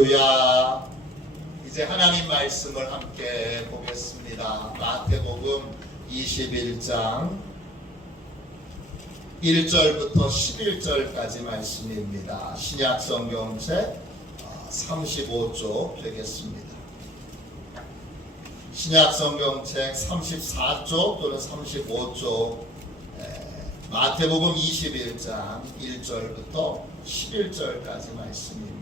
할렐루야. 이제 하나님 말씀을 함께 보겠습니다. 마태복음 21장 1절부터 11절까지 말씀입니다. 신약 성경책 35쪽 되겠습니다. 신약 성경책 34쪽 또는 35쪽 마태복음 21장 1절부터 11절까지 말씀입니다.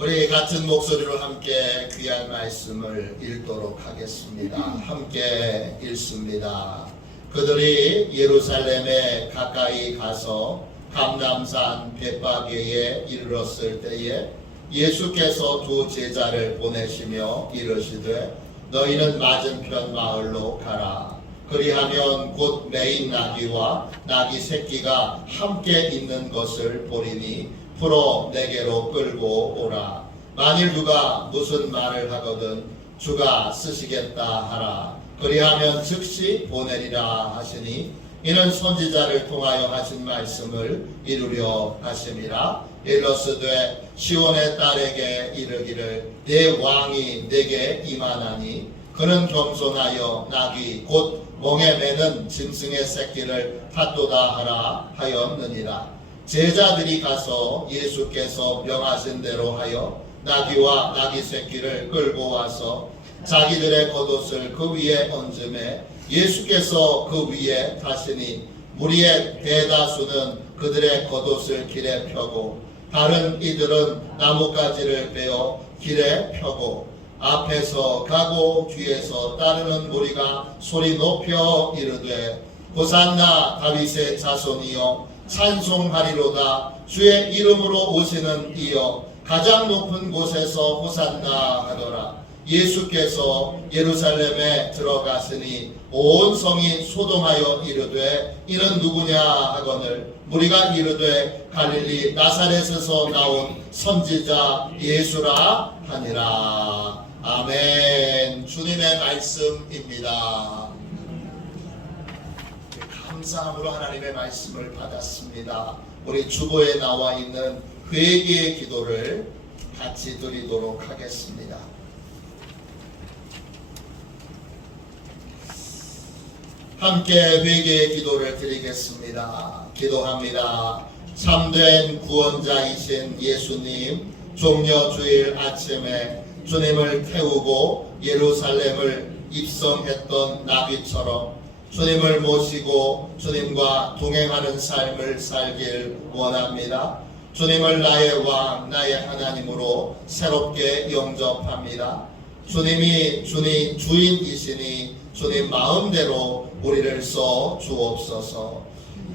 우리 같은 목소리로 함께 귀한 말씀을 읽도록 하겠습니다. 함께 읽습니다. 그들이 예루살렘에 가까이 가서 감람산 벳바게에 이르렀을 때에 예수께서 두 제자를 보내시며 이르시되 너희는 맞은편 마을로 가라. 그리하면 곧 매인 나귀와 나귀 새끼가 함께 있는 것을 보리니 풀어 내게로 끌고 오라. 만일 누가 무슨 말을 하거든 주가 쓰시겠다 하라. 그리하면 즉시 보내리라 하시니 이는 선지자를 통하여 하신 말씀을 이루려 하심이라. 일러스되 시온의 딸에게 이르기를 내 왕이 내게 임하나니 그는 겸손하여 나귀 곧 멍에 매는 짐승의 새끼를 탔도다 하라 하였느니라. 제자들이 가서 예수께서 명하신 대로 하여 나귀와 나귀 새끼를 끌고 와서 자기들의 겉옷을 그 위에 얹음에 예수께서 그 위에 타시니 무리의 대다수는 그들의 겉옷을 길에 펴고 다른 이들은 나뭇가지를 베어 길에 펴고 앞에서 가고 뒤에서 따르는 무리가 소리 높여 이르되 호산나 다윗의 자손이여 찬송하리로다. 주의 이름으로 오시는 이여 가장 높은 곳에서 호산나 하더라. 예수께서 예루살렘에 들어가시니 온 성이 소동하여 이르되 이는 누구냐 하거늘 무리가 이르되 갈릴리 나사렛에서 나온 선지자 예수라 하니라. 아멘. 주님의 말씀입니다. 감사함으로 하나님의 말씀을 받았습니다. 우리 주보에 나와 있는 회개의 기도를 같이 드리도록 하겠습니다. 함께 회개의 기도를 드리겠습니다. 기도합니다. 참된 구원자이신 예수님, 종려주일 아침에 주님을 태우고 예루살렘을 입성했던 나귀처럼 주님을 모시고 주님과 동행하는 삶을 살길 원합니다. 주님을 나의 왕, 나의 하나님으로 새롭게 영접합니다. 주님이 주인이시니 주님 마음대로 우리를 써 주옵소서.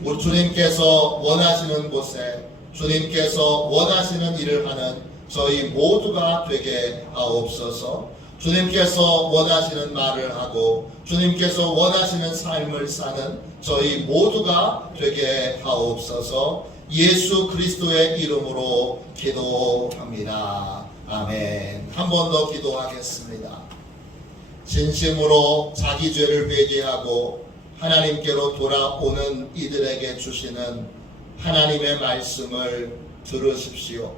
우리 주님께서 원하시는 곳에 주님께서 원하시는 일을 하는 저희 모두가 되게 하옵소서. 주님께서 원하시는 말을 하고 주님께서 원하시는 삶을 사는 저희 모두가 되게 하옵소서. 예수 그리스도의 이름으로 기도합니다. 아멘. 한 번 더 기도하겠습니다. 진심으로 자기 죄를 회개하고 하나님께로 돌아오는 이들에게 주시는 하나님의 말씀을 들으십시오.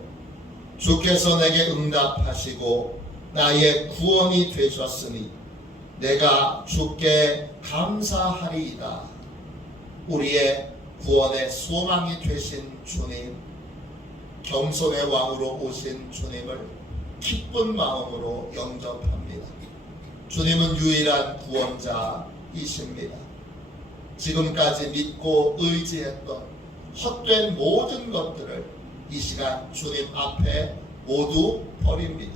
주께서 내게 응답하시고 나의 구원이 되셨으니 내가 주께 감사하리이다. 우리의 구원의 소망이 되신 주님, 겸손의 왕으로 오신 주님을 기쁜 마음으로 영접합니다. 주님은 유일한 구원자이십니다. 지금까지 믿고 의지했던 헛된 모든 것들을 이 시간 주님 앞에 모두 버립니다.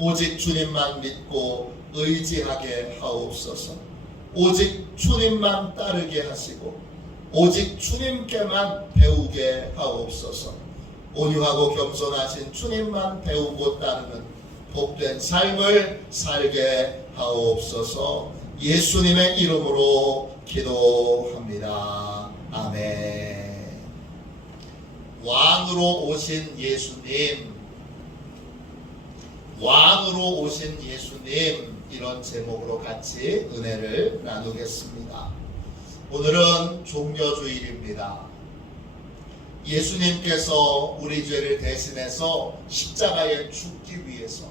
오직 주님만 믿고 의지하게 하옵소서. 오직 주님만 따르게 하시고 오직 주님께만 배우게 하옵소서. 온유하고 겸손하신 주님만 배우고 따르는 복된 삶을 살게 하옵소서. 예수님의 이름으로 기도합니다. 아멘. 왕으로 오신 예수님, 왕으로 오신 예수님, 이런 제목으로 같이 은혜를 나누겠습니다. 오늘은 종려주일입니다. 예수님께서 우리 죄를 대신해서 십자가에 죽기 위해서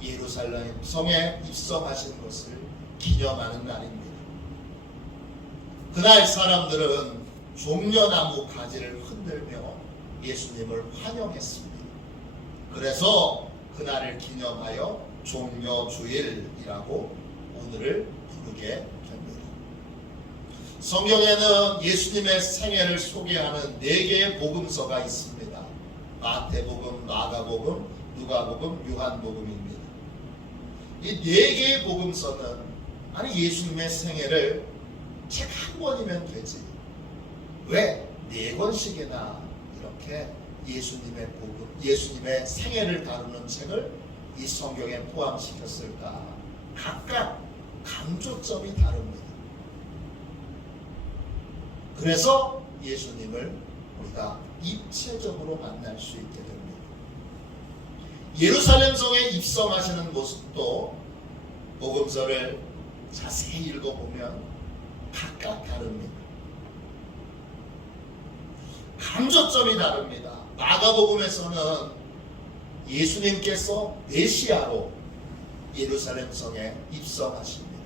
예루살렘 성에 입성하신 것을 기념하는 날입니다. 그날 사람들은 종려나무 가지를 흔들며 예수님을 환영했습니다. 그래서 그날을 기념하여 종려주일이라고 오늘을 부르게 됩니다. 성경에는 예수님의 생애를 소개하는 4개의 복음서가 있습니다. 마태복음, 마가복음, 누가복음, 요한복음입니다. 이 4개의 복음서는 아니 예수님의 생애를 책 한 권이면 되지 왜 4권씩이나 이렇게 예수님의 생애를 다루는 책을 이 성경에 포함시켰을까? 각각 강조점이 다릅니다. 그래서 예수님을 우리가 입체적으로 만날 수 있게 됩니다. 예루살렘 성에 입성하시는 모습도 복음서를 자세히 읽어보면 각각 다릅니다. 강조점이 다릅니다. 마가복음에서는 예수님께서 메시아로 예루살렘 성에 입성하십니다.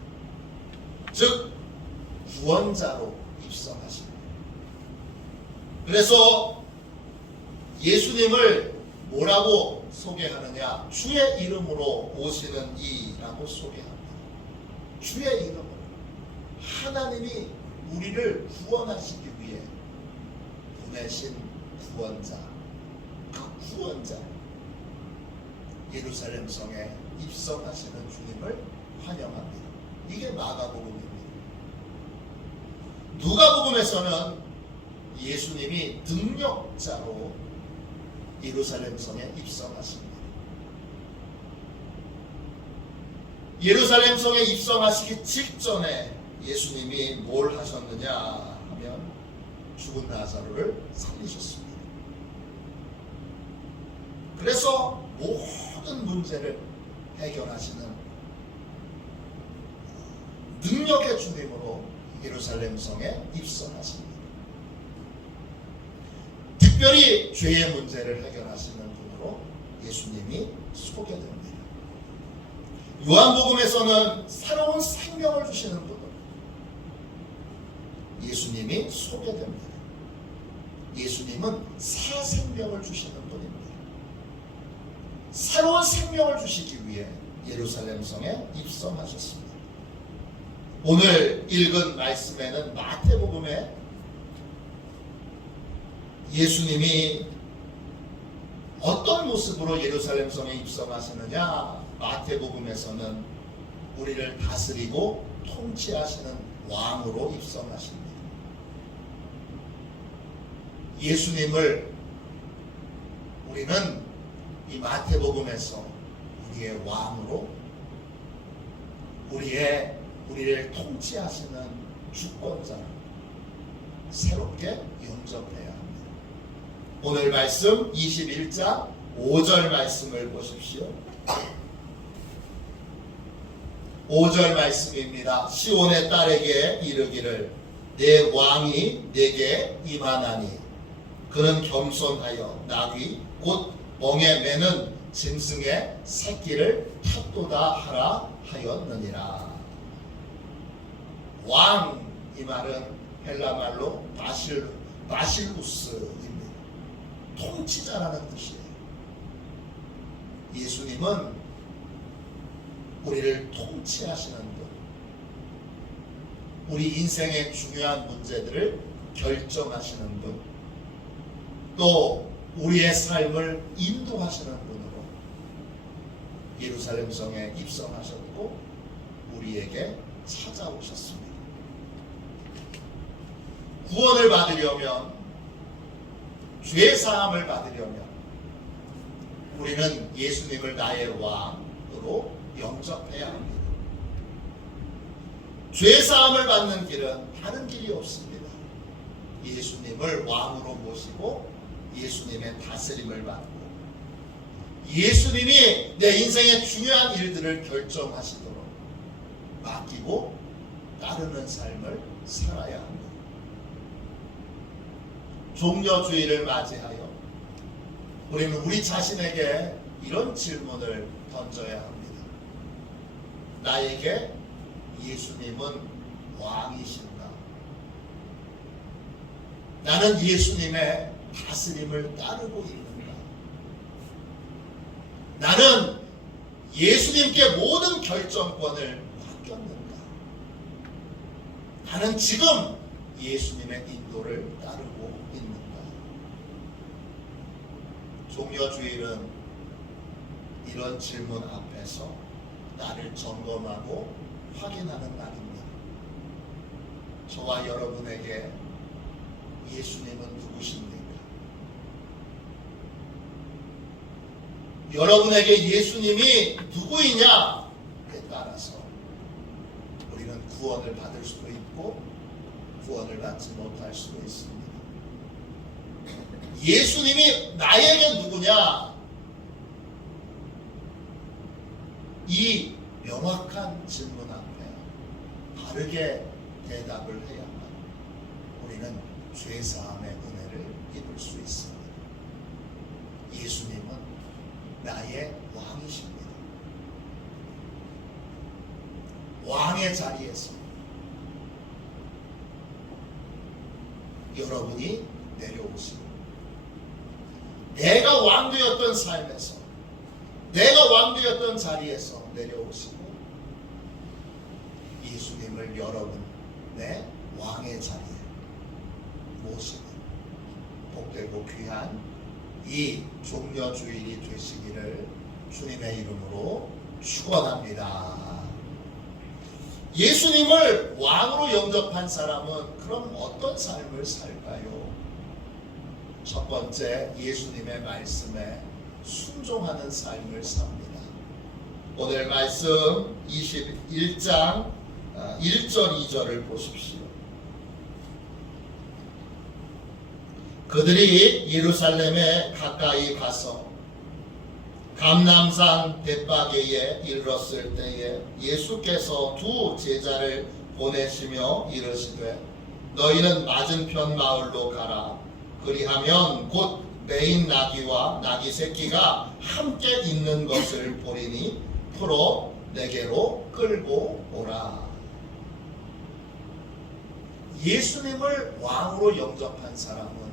즉 구원자로 입성하십니다. 그래서 예수님을 뭐라고 소개하느냐? 주의 이름으로 오시는 이라고 소개합니다. 주의 이름으로 하나님이 우리를 구원하시기 위해 보내신 구원자, 그 구원자 예루살렘 성에 입성하시는 주님을 환영합니다. 이게 마가복음입니다. 누가복음에서는 예수님이 능력자로 예루살렘 성에 입성하십니다. 예루살렘 성에 입성하시기 직전에 예수님이 뭘 하셨느냐 하면 죽은 나사로를 살리셨습니다. 그래서 모든 문제를 해결하시는 능력의 주님으로 예루살렘 성에 입성하십니다. 특별히 죄의 문제를 해결하시는 분으로 예수님이 소개됩니다. 요한복음에서는 새로운 생명을 주시는 분으로 예수님이 소개됩니다. 예수님은 새 생명을 주시는 분입니다. 새로운 생명을 주시기 위해 예루살렘 성에 입성하셨습니다. 오늘 읽은 말씀에는 마태복음에 예수님이 어떤 모습으로 예루살렘 성에 입성하시느냐? 마태복음에서는 우리를 다스리고 통치하시는 왕으로 입성하십니다. 예수님을 우리는 이 마태복음에서 우리의 왕으로 우리를 통치하시는 주권자로 새롭게 영접해야 합니다. 오늘 말씀 21장 5절 말씀을 보십시오. 5절 말씀입니다. 시온의 딸에게 이르기를 내 왕이 내게 임하나니 그는 겸손하여 나귀 곧 멍에 매는 짐승의 새끼를 탔도다 하라 하였느니라. 왕, 이 말은 헬라말로 바실루스입니다. 통치자라는 뜻이에요. 예수님은 우리를 통치하시는 분, 우리 인생의 중요한 문제들을 결정하시는 분, 또 우리의 삶을 인도하시는 분으로 예루살렘 성에 입성하셨고 우리에게 찾아오셨습니다. 구원을 받으려면, 죄 사함을 받으려면 우리는 예수님을 나의 왕으로 영접해야 합니다. 죄 사함을 받는 길은 다른 길이 없습니다. 예수님을 왕으로 모시고 예수님의 다스림을 받고 예수님이 내 인생의 중요한 일들을 결정하시도록 맡기고 따르는 삶을 살아야 합니다. 종려주의를 맞이하여 우리는 우리 자신에게 이런 질문을 던져야 합니다. 나에게 예수님은 왕이신가? 나는 예수님의 다스림을 따르고 있는가? 나는 예수님께 모든 결정권을 맡겼는가? 나는 지금 예수님의 인도를 따르고 있는가? 종려주일은 이런 질문 앞에서 나를 점검하고 확인하는 날입니다. 저와 여러분에게 예수님은 누구십니까? 여러분에게 예수님이 누구이냐에 따라서 우리는 구원을 받을 수도 있고 구원을 받지 못할 수도 있습니다. 예수님이 나에게 누구냐? 이 명확한 질문 앞에 바르게 대답을 해야만 우리는 죄사함의 은혜를 입을 수 있습니다. 예수님은 나의 왕이십니다. 왕의 자리에서 여러분이 내려오시고 내가 왕되었던 삶에서 내가 왕되었던 자리에서 내려오시고 예수님을 여러분의 왕의 자리에 모시는 복되고 귀한 이 종려주일이 되시기를 주님의 이름으로 축원합니다. 예수님을 왕으로 영접한 사람은 그럼 어떤 삶을 살까요? 첫 번째, 예수님의 말씀에 순종하는 삶을 삽니다. 오늘 말씀 21장 1절 2절을 보십시오. 그들이 예루살렘에 가까이 가서 감람산 벳바게에 이르렀을 때에 예수께서 두 제자를 보내시며 이르시되 너희는 맞은편 마을로 가라. 그리하면 곧 매인 나귀와 나귀 새끼가 함께 있는 것을 보리니 풀어 내게로 끌고 오라. 예수님을 왕으로 영접한 사람은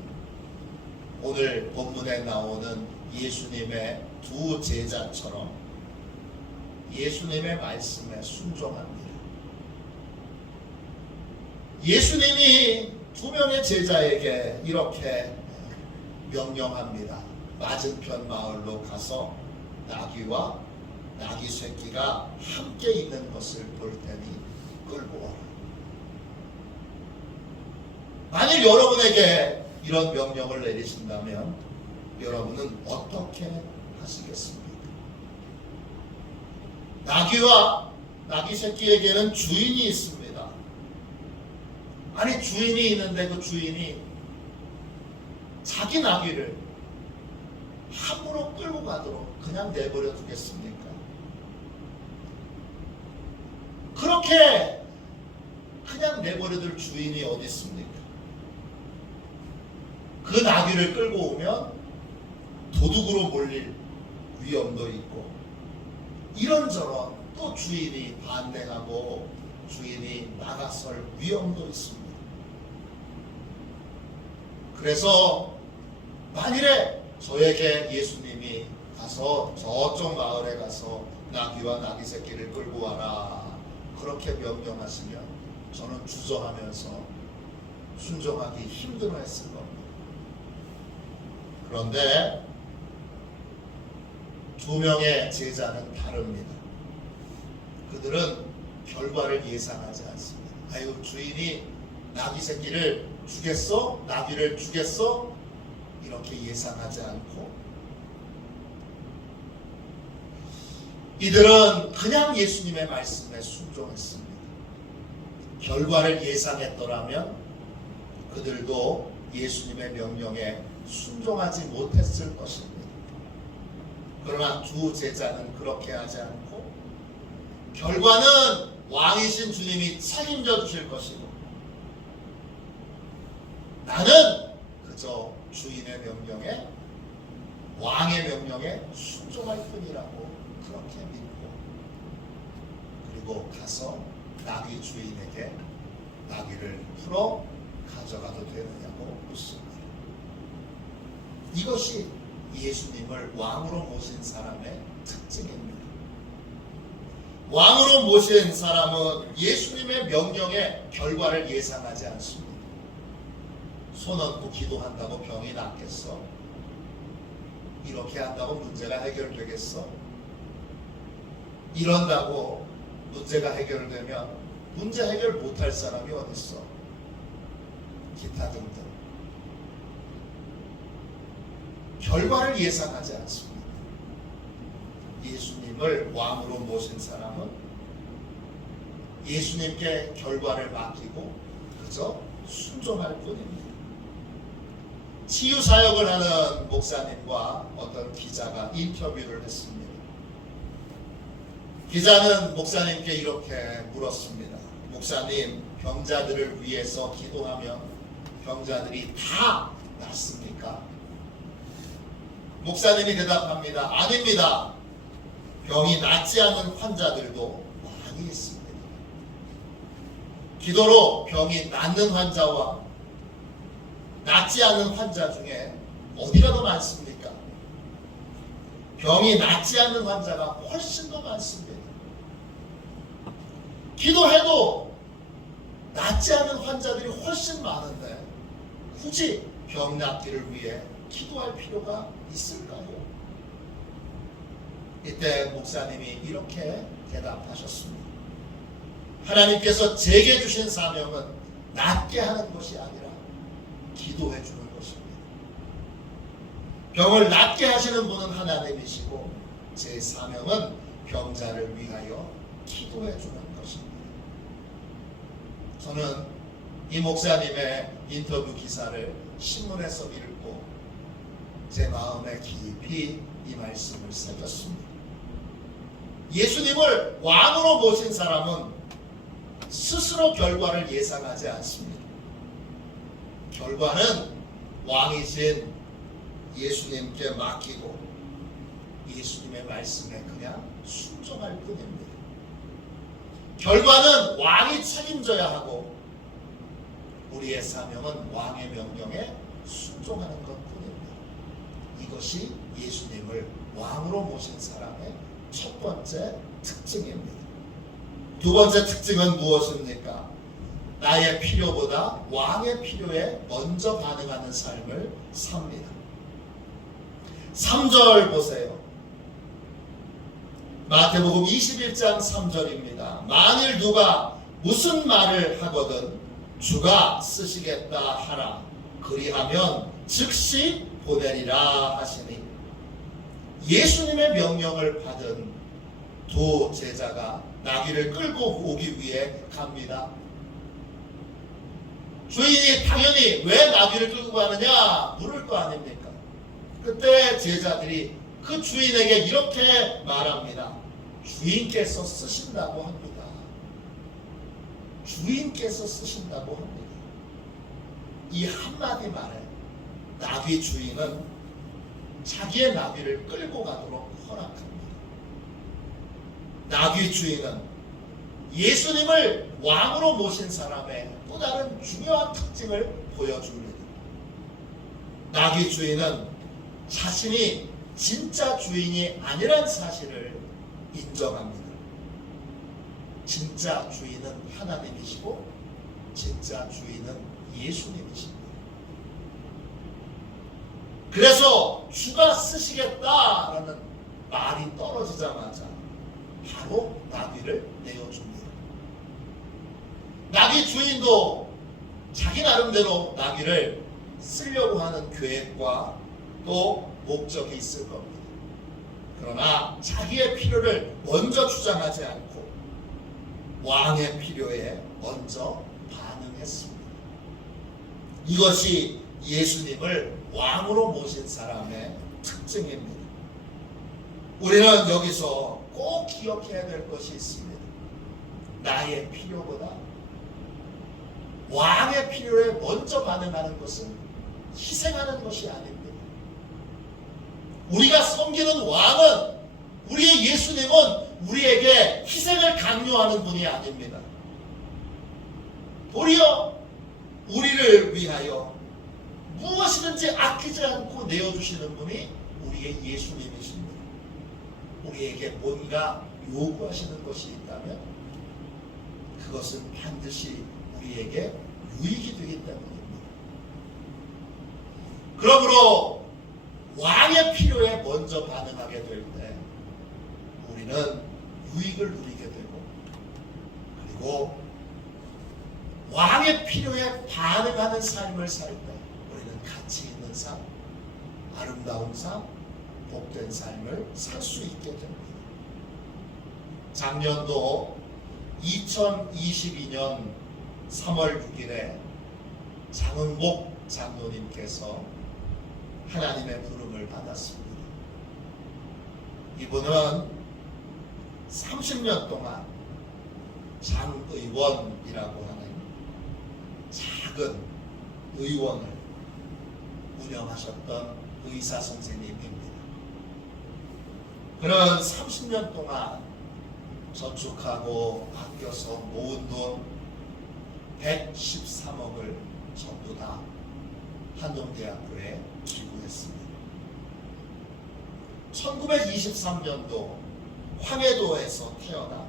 오늘 본문에 나오는 예수님의 두 제자처럼 예수님의 말씀에 순종합니다. 예수님이 두 명의 제자에게 이렇게 명령합니다. 맞은편 마을로 가서 나귀와 나귀 새끼가 함께 있는 것을 볼 테니 끌고 와라. 만일 여러분에게 이런 명령을 내리신다면 여러분은 어떻게 하시겠습니까? 나귀와 나귀 새끼에게는 주인이 있습니다. 아니 주인이 있는데 그 주인이 자기 나귀를 함부로 끌고 가도록 그냥 내버려 두겠습니까? 그렇게 그냥 내버려둘 주인이 어디 있습니까? 그 나귀를 끌고 오면 도둑으로 몰릴 위험도 있고 이런저런 또 주인이 반대하고 주인이 나가설 위험도 있습니다. 그래서 만일에 저에게 예수님이 가서 저쪽 마을에 가서 나귀와 나귀 새끼를 끌고 와라 그렇게 명령하시면 저는 주저하면서 순종하기 힘들어했을 겁니다. 그런데 두 명의 제자는 다릅니다. 그들은 결과를 예상하지 않습니다. 아유 주인이 나귀 새끼를 주겠어? 나귀를 주겠어? 이렇게 예상하지 않고 이들은 그냥 예수님의 말씀에 순종했습니다. 결과를 예상했더라면 그들도 예수님의 명령에 순종하지 못했을 것입니다. 그러나 두 제자는 그렇게 하지 않고 결과는 왕이신 주님이 책임져 주실 것이고 나는 그저 주인의 명령에 왕의 명령에 순종할 뿐이라고 그렇게 믿고 그리고 가서 나귀 주인에게 나귀를 풀어 가져가도 되느냐고 묻습니다. 이것이 예수님을 왕으로 모신 사람의 특징입니다. 왕으로 모신 사람은 예수님의 명령에 결과를 예상하지 않습니다. 손 얹고 기도한다고 병이 낫겠어? 이렇게 한다고 문제가 해결되겠어? 이런다고 문제가 해결되면 문제 해결 못할 사람이 어디 있어? 기타 등등. 결과를 예상하지 않습니다. 예수님을 왕으로 모신 사람은 예수님께 결과를 맡기고 그저 순종할 뿐입니다. 치유사역을 하는 목사님과 어떤 기자가 인터뷰를 했습니다. 기자는 목사님께 이렇게 물었습니다. 목사님, 병자들을 위해서 기도하면 병자들이 다 낫습니까? 목사님이 대답합니다. 아닙니다. 병이 낫지 않는 환자들도 많이 있습니다. 기도로 병이 낫는 환자와 낫지 않는 환자 중에 어디가 더 많습니까? 병이 낫지 않는 환자가 훨씬 더 많습니다. 기도해도 낫지 않는 환자들이 훨씬 많은데 굳이 병 낫기를 위해 기도할 필요가 있을까요? 이때 목사님이 이렇게 대답하셨습니다. 하나님께서 제게 주신 사명은 낫게 하는 것이 아니라 기도해 주는 것입니다. 병을 낫게 하시는 분은 하나님이시고 제 사명은 병자를 위하여 기도해 주는 것입니다. 저는 이 목사님의 인터뷰 기사를 신문에서 읽고 제 마음에 깊이 이 말씀을 새겼습니다. 예수님을 왕으로 모신 사람은 스스로 결과를 예상하지 않습니다. 결과는 왕이신 예수님께 맡기고 예수님의 말씀에 그냥 순종할 뿐입니다. 결과는 왕이 책임져야 하고 우리의 사명은 왕의 명령에 순종하는 것뿐입니다. 이것이 예수님을 왕으로 모신 사람의 첫 번째 특징입니다. 두 번째 특징은 무엇입니까? 나의 필요보다 왕의 필요에 먼저 반응하는 삶을 삽니다. 3절 보세요. 마태복음 21장 3절입니다. 만일 누가 무슨 말을 하거든 주가 쓰시겠다 하라. 그리하면 즉시 보내리라 하시니 예수님의 명령을 받은 두 제자가 나귀를 끌고 오기 위해 갑니다. 주인이 당연히 왜 나귀를 끌고 가느냐 물을 거 아닙니까? 그때 제자들이 그 주인에게 이렇게 말합니다. 주인께서 쓰신다고 합니다. 주인께서 쓰신다고 합니다. 이 한마디 말에 나귀 주인은 자기의 나귀를 끌고 가도록 허락합니다. 나귀 주인은 예수님을 왕으로 모신 사람의 또 다른 중요한 특징을 보여줍니다. 나귀 주인은 자신이 진짜 주인이 아니란 사실을 인정합니다. 진짜 주인은 하나님이시고 진짜 주인은 예수님이십니다. 그래서 주가 쓰시겠다라는 말이 떨어지자마자 바로 나귀를 내어줍니다. 나귀 주인도 자기 나름대로 나귀를 쓰려고 하는 계획과 또 목적이 있을 겁니다. 그러나 자기의 필요를 먼저 주장하지 않고 왕의 필요에 먼저 반응했습니다. 이것이 예수님을 왕으로 모신 사람의 특징입니다. 우리는 여기서 꼭 기억해야 될 것이 있습니다. 나의 필요보다 왕의 필요에 먼저 반응하는 것은 희생하는 것이 아닙니다. 우리가 섬기는 왕은, 우리의 예수님은 우리에게 희생을 강요하는 분이 아닙니다. 도리어 우리를 위하여 무엇이든지 아끼지 않고 내어주시는 분이 우리의 예수님이십니다. 우리에게 뭔가 요구하시는 것이 있다면 그것은 반드시 우리에게 유익이 되기 때문입니다. 그러므로 왕의 필요에 먼저 반응하게 될 때 우리는 유익을 누리게 되고, 그리고 왕의 필요에 반응하는 삶을 살 때 우리는 가치 있는 삶, 아름다운 삶, 복된 삶을 살 수 있게 됩니다. 작년도 2022년 3월 6일에 장은복 장로님께서 하나님의 부름을 받았습니다. 이분은 30년 동안 장의원이라고 하는 작은 의원을 운영하셨던 의사 선생님입니다. 그는 30년 동안 저축하고 아껴서 모은 돈 113억을 전부 다 한동대학교에 기부했습니다. 1923년도 황해도에서 태어나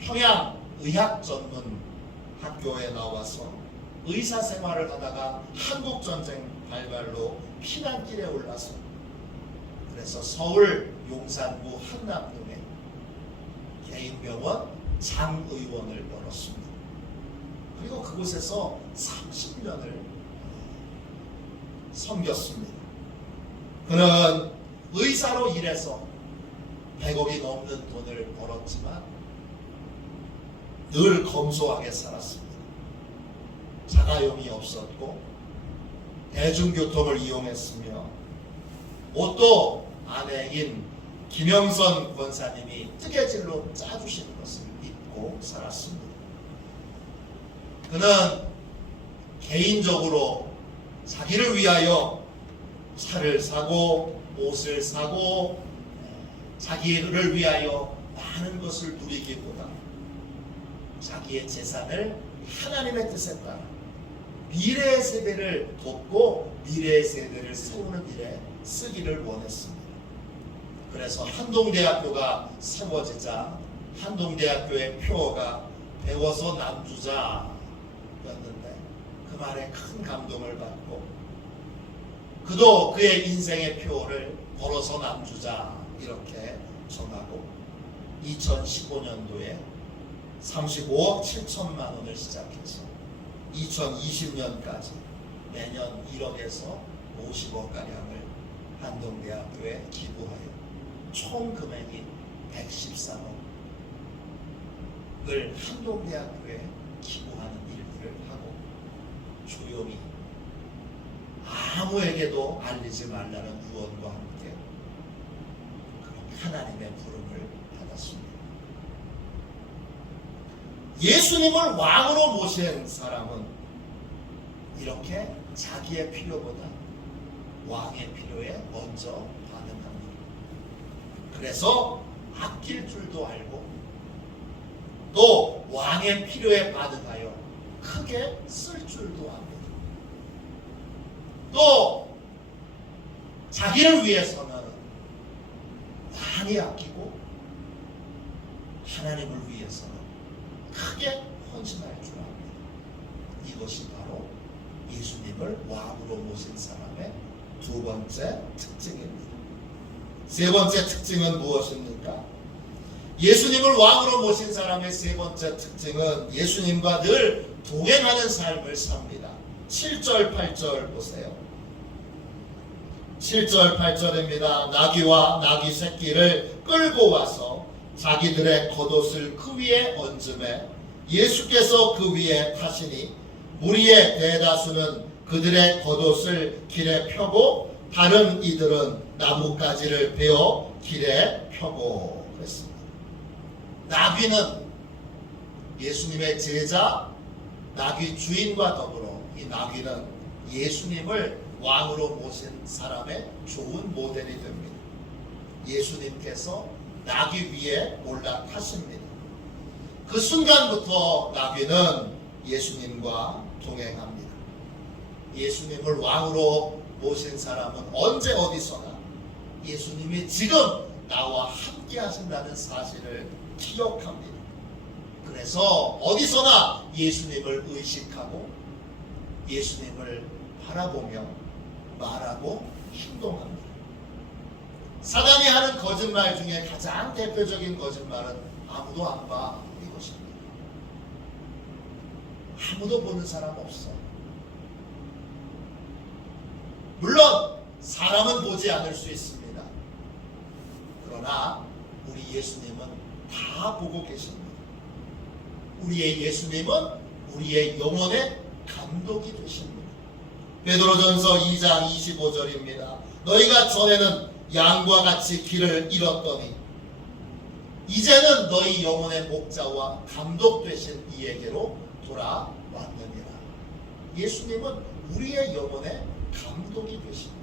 평양의학전문학교에 나와서 의사 생활을 하다가 한국전쟁 발발로 피난길에 올라서 그래서 서울 용산구 한남동에 개인병원 장의원을 열었습니다. 그리고 그곳에서 30년을 섬겼습니다. 그는 의사로 일해서 100억이 넘는 돈을 벌었지만 늘 검소하게 살았습니다. 자가용이 없었고 대중교통을 이용했으며 옷도 아내인 김영선 권사님이 뜨개질로 짜주신 것을 입고 살았습니다. 그는 개인적으로 자기를 위하여 차를 사고 옷을 사고 자기를 위하여 많은 것을 누리기보다 자기의 재산을 하나님의 뜻에 따라 미래의 세대를 돕고 미래의 세대를 세우는 일에 쓰기를 원했습니다. 그래서 한동대학교가 세워지자 한동대학교의 표어가 배워서 남주자 였는데 그 말에 큰 감동을 받고 그도 그의 인생의 표어를 걸어서 남주자 이렇게 정하고 2015년도에 35억 7천만 원을 시작해서 2020년까지 매년 1억에서 50억가량을 한동대학교에 기부하여 총 금액이 113억을 한동대학교에 기부하는 일들을 하고 조용히 아무에게도 알리지 말라는 유언과 함께 하나님의 부름을 받았습니다. 예수님을 왕으로 모신 사람은 이렇게 자기의 필요보다 왕의 필요에 먼저 반응합니다. 그래서 아낄 줄도 알고 또 왕의 필요에 반응하여 크게 쓸 줄도 압니다. 또 자기를 위해서는 많이 아끼고 하나님을 위해서는 크게 헌신할 줄 압니다. 이것이 바로 예수님을 왕으로 모신 사람의 두 번째 특징입니다. 세 번째 특징은 무엇입니까? 예수님을 왕으로 모신 사람의 세 번째 특징은 예수님과 늘 동행하는 삶을 삽니다. 7절 8절 보세요. 7절 8절입니다. 나귀와 나귀 새끼를 끌고 와서 자기들의 겉옷을 그 위에 얹음에 예수께서 그 위에 타시니 무리의 대다수는 그들의 겉옷을 길에 펴고 다른 이들은 나뭇가지를 베어 길에 펴고 그랬습니다. 나귀는 예수님의 제자 나귀 주인과 더불어 이 나귀는 예수님을 왕으로 모신 사람의 좋은 모델이 됩니다. 예수님께서 나귀 위에 올라타십니다. 그 순간부터 나귀는 예수님과 동행합니다. 예수님을 왕으로 모신 사람은 언제 어디서나 예수님이 지금 나와 함께 하신다는 사실을 기억합니다. 그래서 어디서나 예수님을 의식하고 예수님을 바라보며 말하고 행동합니다. 사단이 하는 거짓말 중에 가장 대표적인 거짓말은 아무도 안 봐 이것입니다. 아무도 보는 사람 없어. 물론 사람은 보지 않을 수 있습니다. 그러나 우리 예수님은 다 보고 계십니다. 우리의 예수님은 우리의 영혼의 감독이 되십니다. 베드로전서 2장 25절입니다. 너희가 전에는 양과 같이 길을 잃었더니 이제는 너희 영혼의 목자와 감독 되신 이에게로 돌아왔느니라. 예수님은 우리의 영혼의 감독이 되십니다.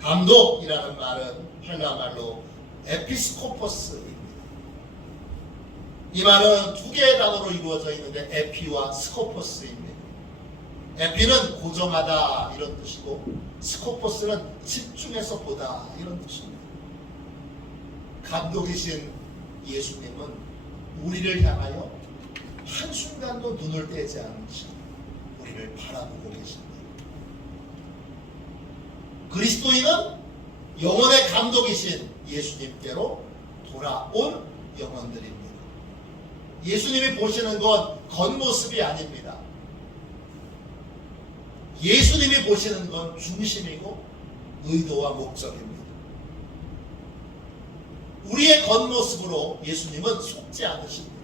감독이라는 말은 헬라말로 에피스코포스입니다. 이 말은 두 개의 단어로 이루어져 있는데 에피와 스코포스입니다. 에피는 고정하다 이런 뜻이고 스코포스는 집중해서 보다 이런 뜻입니다. 감독이신 예수님은 우리를 향하여 한순간도 눈을 떼지 않으시고 우리를 바라보고 계십니다. 그리스도인은 영혼의 감독이신 예수님께로 돌아온 영혼들입니다. 예수님이 보시는 건 겉모습이 아닙니다. 예수님이 보시는 건 중심이고 의도와 목적입니다. 우리의 겉모습으로 예수님은 속지 않으십니다.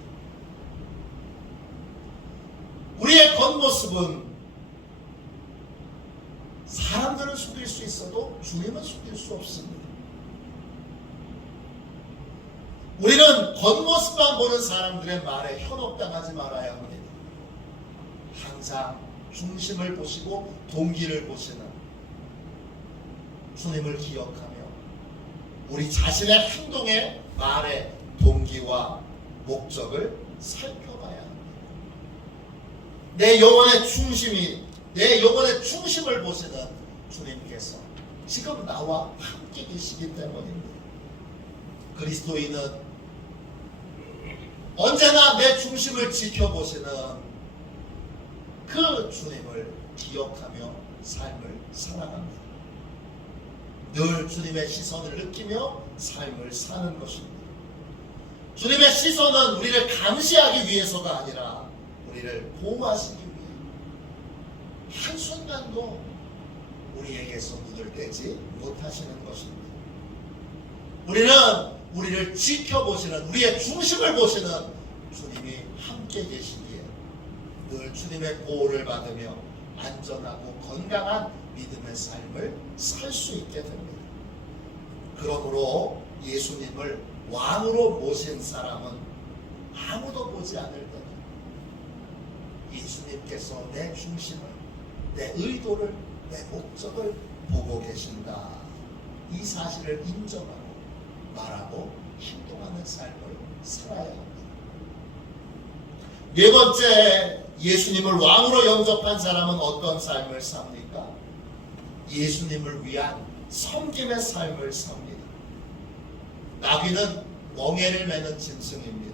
우리의 겉모습은 사람들은 속일 수 있어도 주님은 속일 수 없습니다. 우리는 겉모습만 보는 사람들의 말에 현혹당하지 말아야 합니다. 항상 중심을 보시고 동기를 보시는 주님을 기억하며 우리 자신의 행동의 말의 동기와 목적을 살펴봐야 합니다. 내 영혼의 중심을 보시는 주님께서 지금 나와 함께 계시기 때문입니다. 그리스도인은 언제나 내 중심을 지켜보시는 그 주님을 기억하며 삶을 살아갑니다. 늘 주님의 시선을 느끼며 삶을 사는 것입니다. 주님의 시선은 우리를 감시하기 위해서가 아니라 우리를 보호하시기 위해 한순간도 우리에게서 눈을 떼지 못하시는 것입니다. 우리는 우리를 지켜보시는 우리의 중심을 보시는 주님이 함께 계시기에 늘 주님의 보호를 받으며 안전하고 건강한 믿음의 삶을 살 수 있게 됩니다. 그러므로 예수님을 왕으로 모신 사람은 아무도 보지 않을 때는 예수님께서 내 중심을, 내 의도를, 내 목적을 보고 계신다. 이 사실을 인정하고 말하고 행동하는 삶을 살아야 합니다. 네 번째, 예수님을 왕으로 영접한 사람은 어떤 삶을 삽니까? 예수님을 위한 섬김의 삶을 삽니다. 나귀는 멍에를 매는 짐승입니다.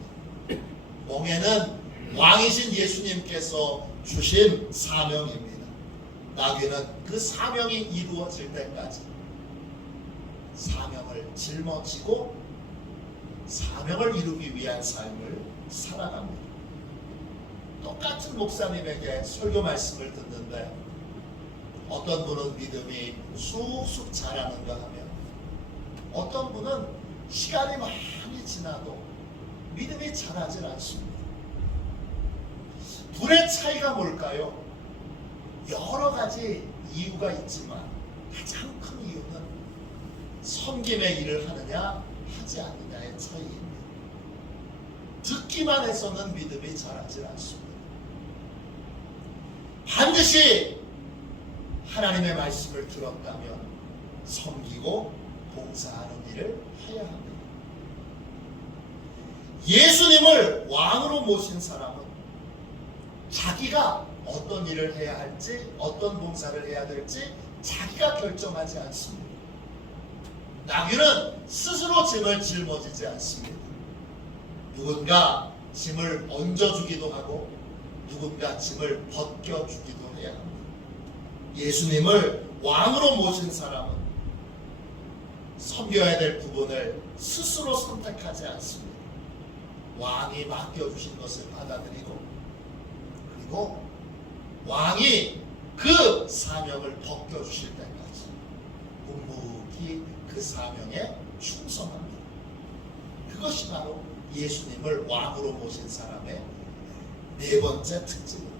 멍에는 왕이신 예수님께서 주신 사명입니다. 나귀는 그 사명이 이루어질 때까지 사명을 짊어지고 사명을 이루기 위한 삶을 살아갑니다. 똑같은 목사님에게 설교 말씀을 듣는데 어떤 분은 믿음이 쑥쑥 자라는가 하면 어떤 분은 시간이 많이 지나도 믿음이 자라질 않습니다. 둘의 차이가 뭘까요? 여러 가지 이유가 있지만 가장 큰 이유는 섬김의 일을 하느냐 하지 않느냐의 차이입니다. 듣기만 해서는 믿음이 자라지 않습니다. 반드시 하나님의 말씀을 들었다면 섬기고 봉사하는 일을 해야 합니다. 예수님을 왕으로 모신 사람은 자기가 어떤 일을 해야 할지, 어떤 봉사를 해야 될지 자기가 결정하지 않습니다. 나귀는 스스로 짐을 짊어지지 않습니다. 누군가 짐을 얹어주기도 하고 누군가 짐을 벗겨주기도 해야 합니다. 예수님을 왕으로 모신 사람은 섬겨야 될 부분을 스스로 선택하지 않습니다. 왕이 맡겨주신 것을 받아들이고 그리고 왕이 그 사명을 벗겨주실 때까지 묵묵히 그 사명에 충성합니다. 그것이 바로 예수님을 왕으로 모신 사람의 네 번째 특징입니다.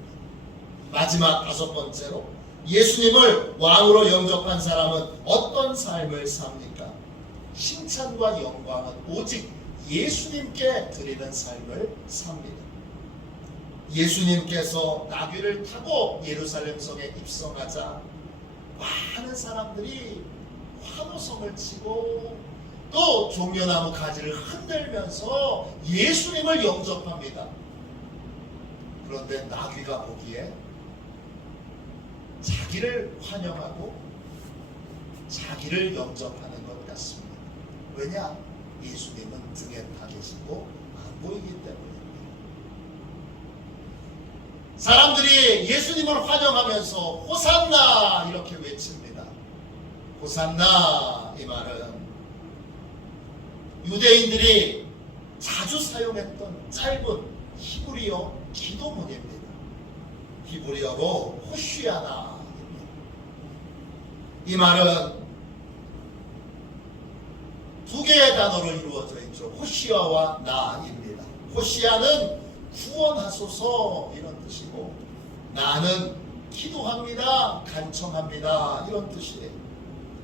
마지막 다섯 번째로 예수님을 왕으로 영접한 사람은 어떤 삶을 삽니까? 칭찬과 영광은 오직 예수님께 드리는 삶을 삽니다. 예수님께서 나귀를 타고 예루살렘 성에 입성하자 많은 사람들이 환호성을 치고 또 종려나무 가지를 흔들면서 예수님을 영접합니다. 그런데 나귀가 보기에 자기를 환영하고 자기를 영접하는 것 같습니다. 왜냐? 예수님은 등에 타 계시고 안 보이기 때문입니다. 사람들이 예수님을 환영하면서 호산나 이렇게 외칩니다. 호산나 이 말은 유대인들이 자주 사용했던 짧은 히브리어 기도문입니다. 히브리어로 호시아나입니다. 이 말은 두 개의 단어로 이루어져 있죠. 호시아와 나입니다. 호시아는 구원하소서 이런 뜻이고 나는 기도합니다, 간청합니다 이런 뜻이에요.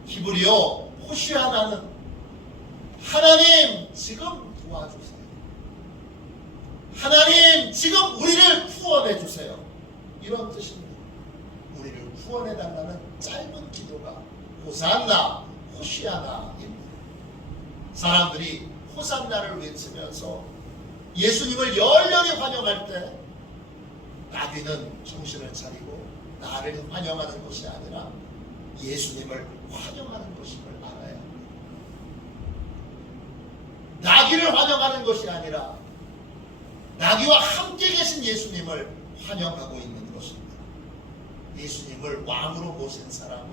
히브리어 호시아나는 하나님 지금 도와주세요. 하나님 지금 우리를 구원해 주세요. 이런 뜻입니다. 우리를 구원해 달라는 짧은 기도가 호산나, 호시아나입니다. 사람들이 호산나를 외치면서 예수님을 열렬히 환영할 때 나귀는 정신을 차리고 나를 환영하는 것이 아니라 예수님을 환영하는 것임을 알아야 합니다. 나귀를 환영하는 것이 아니라 나귀와 함께 계신 예수님을 환영하고 있는 것입니다. 예수님을 왕으로 모신 사람은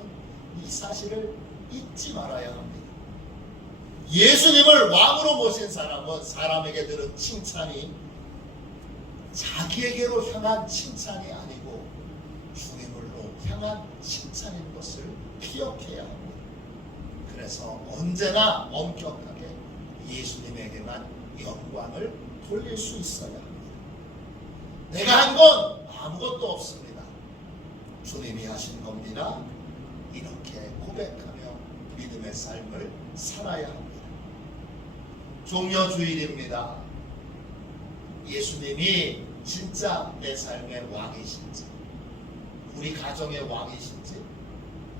이 사실을 잊지 말아야 합니다. 예수님을 왕으로 모신 사람은 사람에게 들은 칭찬이 자기에게로 향한 칭찬이 아니고 주님으로 향한 칭찬인 것을 기억해야 합니다. 그래서 언제나 엄격하게 예수님에게만 영광을 돌릴 수 있어야 합니다. 내가 한 건 아무것도 없습니다. 주님이 하신 겁니다. 이렇게 고백하며 믿음의 삶을 살아야 합니다. 종려주일입니다. 예수님이 진짜 내 삶의 왕이신지, 우리 가정의 왕이신지,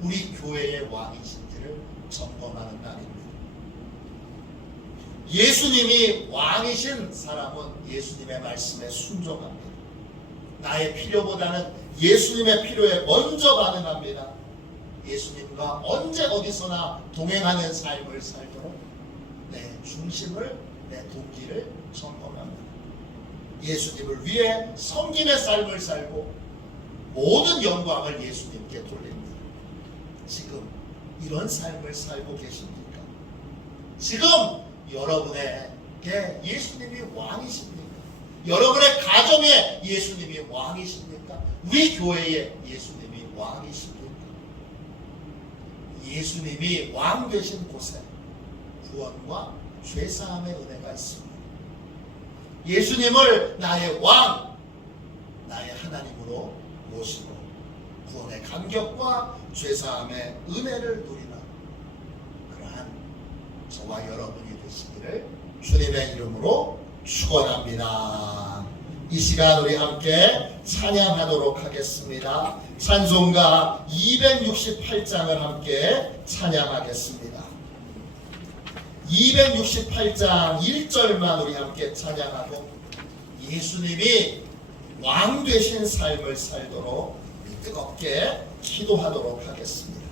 우리 교회의 왕이신지를 점검하는 날입니다. 예수님이 왕이신 사람은 예수님의 말씀에 순종합니다. 나의 필요보다는 예수님의 필요에 먼저 반응합니다. 예수님과 언제 어디서나 동행하는 삶을 살도록 내 중심을, 내 동기를 점검합니다. 예수님을 위해 섬김의 삶을 살고 모든 영광을 예수님께 돌립니다. 지금 이런 삶을 살고 계십니까? 지금 여러분에게 예수님이 왕이십니까? 여러분의 가정에 예수님이 왕이십니까? 우리 교회에 예수님이 왕이십니까? 예수님이 왕 되신 곳에 구원과 죄사함의 은혜가 있습니다. 예수님을 나의 왕, 나의 하나님으로 모시고 구원의 감격과 죄사함의 은혜를 누리는 그러한 저와 여러분이 되시기를 주님의 이름으로 축원합니다. 이 시간 우리 함께 찬양하도록 하겠습니다. 찬송가 268장을 함께 찬양하겠습니다. 268장 1절만 우리 함께 찬양하고 예수님이 왕 되신 삶을 살도록 뜨겁게 기도하도록 하겠습니다.